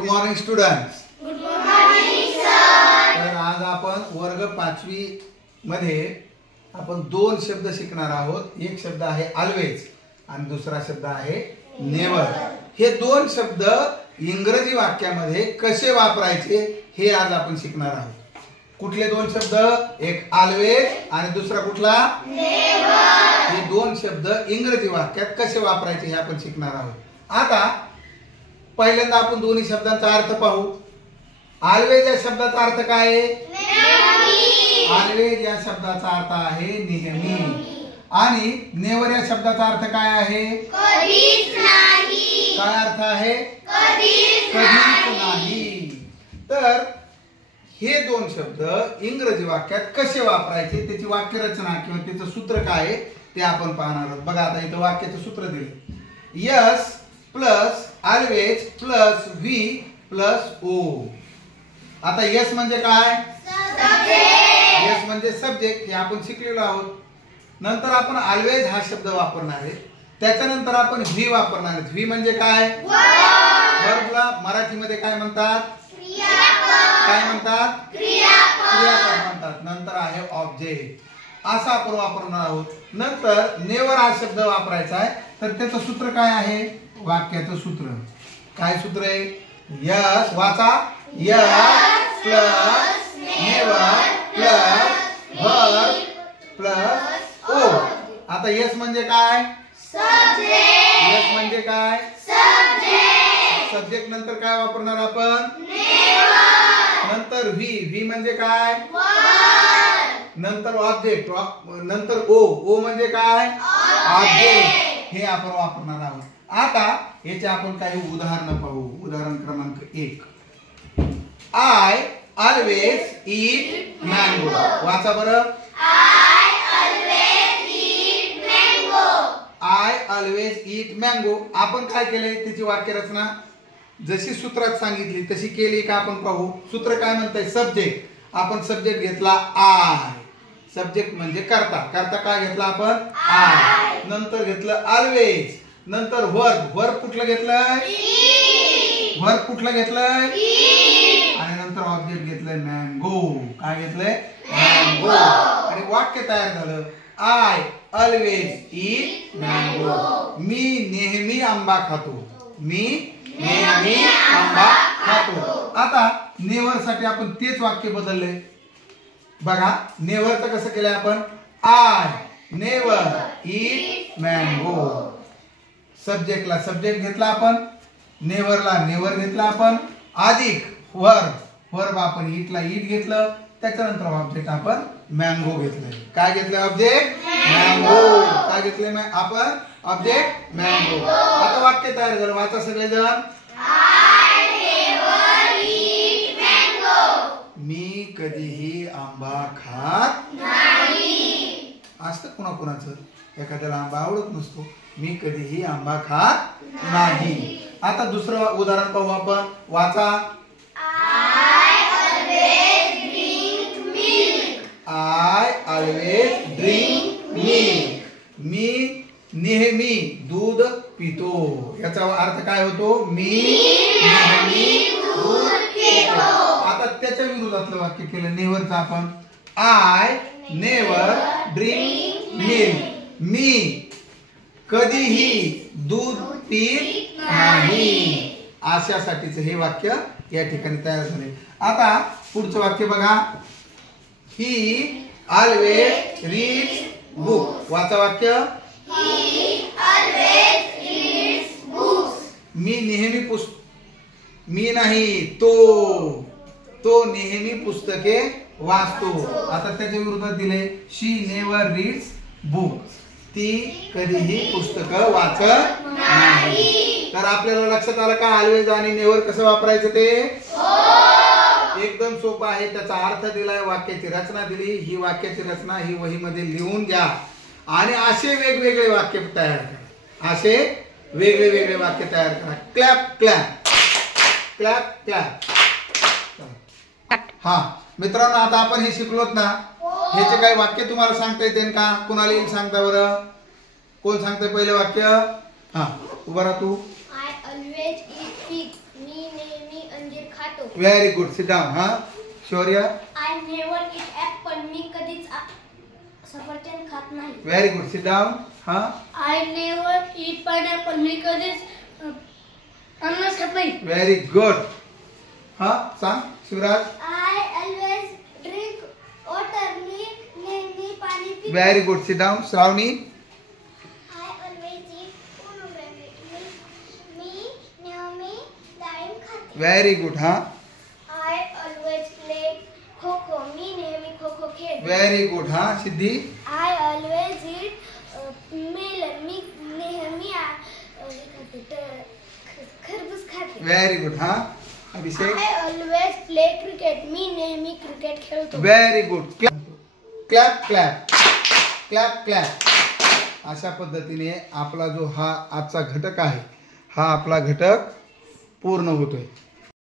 Good morning students. Good morning sir. तर आज आपण वर्ग 5वी मध्ये आपण दोन शब्द शिकणार आहोत. एक शब्द आहे ऑलवेज आणि दुसरा शब्द आहे नेवर. हे दोन शब्द इंग्रजी वाक्यामध्ये कसे वापरायचे हे आज आपण शिकणार आहोत. कुठले दोन शब्द? एक ऑलवेज आणि दुसरा कुठला? नेवर. हे दोन शब्द इंग्रजी वाक्यात कसे वापरायचे हे आपण शिकणार आहोत. आता पहिल्यांदा आपण दोन्ही शब्दांचा अर्थ पाहू. ऑलवेज या शब्दाचा अर्थ काय आहे? नेहमी. ऑलवेज या शब्दाचा अर्थ आहे नेहमी. आणि नेवर या शब्दाचा अर्थ काय आहे? कधीच नाही. काय अर्थ आहे? कधीच नाही. तर हे दोन शब्द इंग्रजी वाक्यात कसे वापरायचे त्याची वाक्यरचना किंवा त्याचं सूत्र काय आहे ते आपण पाहणार आहोत. बघा आता इथं वाक्याचं सूत्र दिले. S plus always plus V plus O. आता यस म्हणजे काय? यस म्हणजे सब्जेक्ट. हे आपण शिकलेलो आहोत. नंतर आपण ऑलवेज हा शब्द वापरणार आहे. त्याच्यानंतर आपण व्ही वापरणार आहे. व्ही म्हणजे काय? वर्बला मराठीमध्ये काय म्हणतात? काय म्हणतात? क्रियापद म्हणतात. नंतर आहे ऑब्जेक्ट. असं आपण वापरणार आहोत. नंतर नेवर हा शब्द वापरायचा आहे. तर त्याचं सूत्र काय आहे? वाक्याचं सूत्र काय सूत्र आहे? यस वाचा. S plus never plus verb plus O. आता यस म्हणजे काय? यस म्हणजे काय? सब्जेक्ट नंतर काय वापरणार आपण? नंतर व्ही. व्ही म्हणजे काय? नंतर ऑब्जेक्ट. नंतर ओ. ओ म्हणजे काय? ऑब्जेक्ट. हे आपण वापरणार आहोत. आता याचे आपण काही उदाहरण पाहू. उदाहरण क्रमांक 1. I always eat mango. वाचा बरं. I always eat mango. आपण काय केले त्याची वाक्यरचना जशी सूत्रात सांगितली तशी केली का आपण पाहू. सूत्र काय म्हणतंय? सब्जेक्ट. आपण सब्जेक्ट घेतला आय. सब्जेक्ट म्हणजे करता. करता काय घेतला आपण? आय. नंतर घेतलं ऑलवेज. नंतर वर्ब. वर्ब कुठलं घेतलंय? वर्ब कुठलं घेतलंय? आणि नंतर ऑब्जेक्ट घेतलंय मँगो. काय घेतलंय? मँगो. आणि वाक्य तयार झालं. I always eat mango. मी नेहमी आंबा खातो. मी नेहमी आंबा खातो. आता नेवर साठी आपण तेच वाक्य बदलले. बघा नेवरचं कसं केलंय आपण? I never eat mango. सब्जेक्टला सब्जेक्ट घेतला आपण. नेवरला नेवर घेतला आपण. अधिक वर्ब. वर्ब आपण ईटला ईट घेतलं. त्याच्यानंतर ऑब्जेक्ट आपण मँगो घेतलंय. काय घेतलंय? Object mango. काय घेतलंय आपण? Object mango. आता वाक्य तयार झालं. वाचा सगळेजण. मी कधीही आंबा खात नाही. असतं कुणाकुणाचं. एखाद्याला आंबा आवडत नसतो. मी कधीही आंबा खात नाही. आता दुसरं उदाहरण पाहू आपण. वाचा. I always drink milk. मी नेहमी दूध पितो. याचा अर्थ काय होतो? मी नेहमी दूध पितो. आता त्याच्या विरोधातलं वाक्य केलं नेवरचं आपण. I never drink milk. मी कधीही दूध पीत नाही. अशासाठीचं हे वाक्य या ठिकाणी तयार झाले. आता पुढचं वाक्य बघा. ही ऑलवेज रीड्स बुक. वाचा वाक्य. मी नेहमी मी नाही तो नेहमी पुस्तके वाचतो. आता त्याच्या विरोधात दिले. शी नेवर रीड्स बुक. ती कधीही पुस्तकं वाचत नाही. तर आपल्याला लक्षात आलं का ऑलवेज आणि नेवर कसं वापरायचं ते? एकदम सोपं आहे. त्याचा अर्थ दिलाय. वाक्याची रचना दिली. ही वाक्याची रचना ही वहीमध्ये लिहून घ्या आणि असे वेगवेगळे वाक्य तयार करा. असे वेगळे वाक्य तयार करा. Clap clap clap clap. हा मित्रांनो, आता आपण हे शिकलोत ना. ह्याचे काही वाक्य तुम्हाला सांगता येते का? कोणाला येईल सांगता बरं? कोण सांगतंय पहिलं वाक्य? हा उभा राहा तू. I always eat pig. मी नेहमी खातो. Very good. Sit down. हा Shaurya. I never eat apple. मी कधीच सफरचंद खात नाही. Very good. Sit down. हा आय नेव्हर इट पायनॅपल. मी कधीच अननस खात नाही. Very good. हा सांग Shivraj. I always drink water. मी नेहमी पाणी पितो. Very good. Sit down. Shravani. I always eat pomegranate. मी नेहमी डाळिंब खाते. Very good. हा I always play kho kho. मी नेहमी खो खो खेळते. Very good. हा Siddhi. I always eat melon. मी नेहमी खरबूज खाते. Very good. हा Abhishek. I always play cricket. मी नेहमी क्रिकेट खेळतो. Very good. Clap clap clap clap. अशा पद्धतीने आपला जो हा आजचा घटक आहे हा आपला घटक पूर्ण होतोय.